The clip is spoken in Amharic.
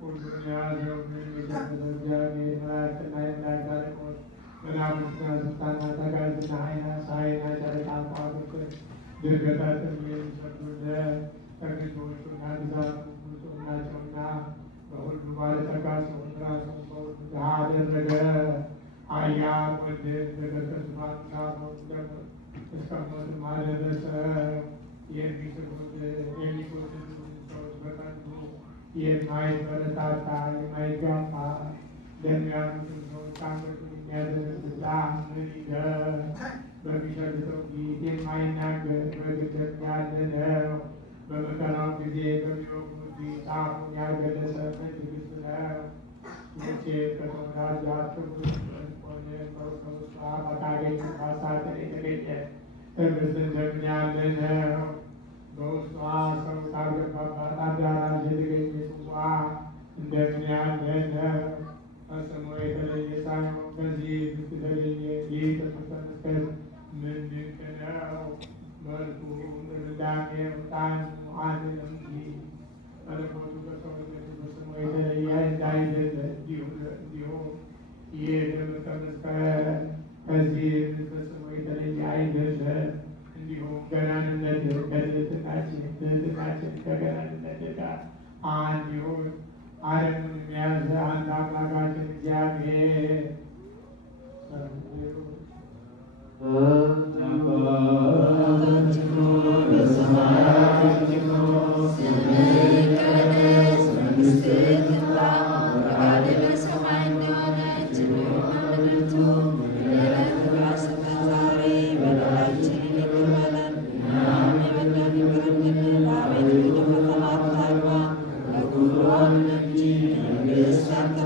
ሁሉን የያዘው እግዚአብሔር መላእክትና የመላእክት አለቆች መናፍስትና ስልጣናት አጋንንትና ኃይላት ፀሐይና ጨረቃ ከዋክብት ድርገታትን የሚሰግዱለት ተገዥዎቹና ግዛቱ ብፁዕ ናቸውና በሁሉ ባለጠጋ ሲሆን ራሱን በሁሉ ድሃ አደረገ። ኃያል ወልድን ለተቀደሱና እስከ ሞትም አደረሰ። የሚጎድሉ ሰዎች በቀንዱ የማይበረታታ የማይጋፋ ለሚያሉትን ሰዎች አንገቱን የሚያዘነብላ ምን ይገር በሚሸልተው ፊት የማይናገር በግድር ያለ ነው። በመከራው ጊዜ በሚወጉት ፊት አፉን ያልገለጸ ምን ትዕግስት ነው። ሙሴ ከተወዳጃቸው ሆነ ከውስጧ በታገኙ ሀሳትን የተገኘ ትዕግስት እንደምን ያለ ነው። በውስጧ ሰው ካገባባት አዳራሽ የተገኘ ጽዋ እንደምን ያለ ነው። ፈጽሞ የተለየ ሳይሆን ከዚህ የተለየ ይህ ትምህርተ መስቀል ምን ድንቅ ነው። መልኩ ልምላሜው ጣዕሙ አንድ ነው እንጂ መለኮቱ ከሰውነቱ ፈጽሞ የተለየ እንዳይደለ እንዲሁ ይህ ትምህርተ መስቀል ከዚህ ፈጽሞ የተለየ አይደለም። እንዲሁም ገናንነት ከትሕትናችን ከገናንነት ጋር አንድ ይሁን። ዓለሙን የያዘ አንድ አምላካችን እግዚአብሔር አባታችን ሆይ በሰማያት የምትኖር ስምህ ይቀደስ፣ መንግሥትህ ትምጣ፣ ፈቃድህ በሰማይ እንደሆነች እንዲሁም በምድር ትሁን። የዕለት እንጀራችንን ስጠን ዛሬ፣ በደላችንን ይቅር በለን እኛም የበደሉንን ይቅር እንደምንል፣ አቤቱ ወደ ፈተና አታግባን ከክፉ አድነን እንጂ መንግሥት ያንተ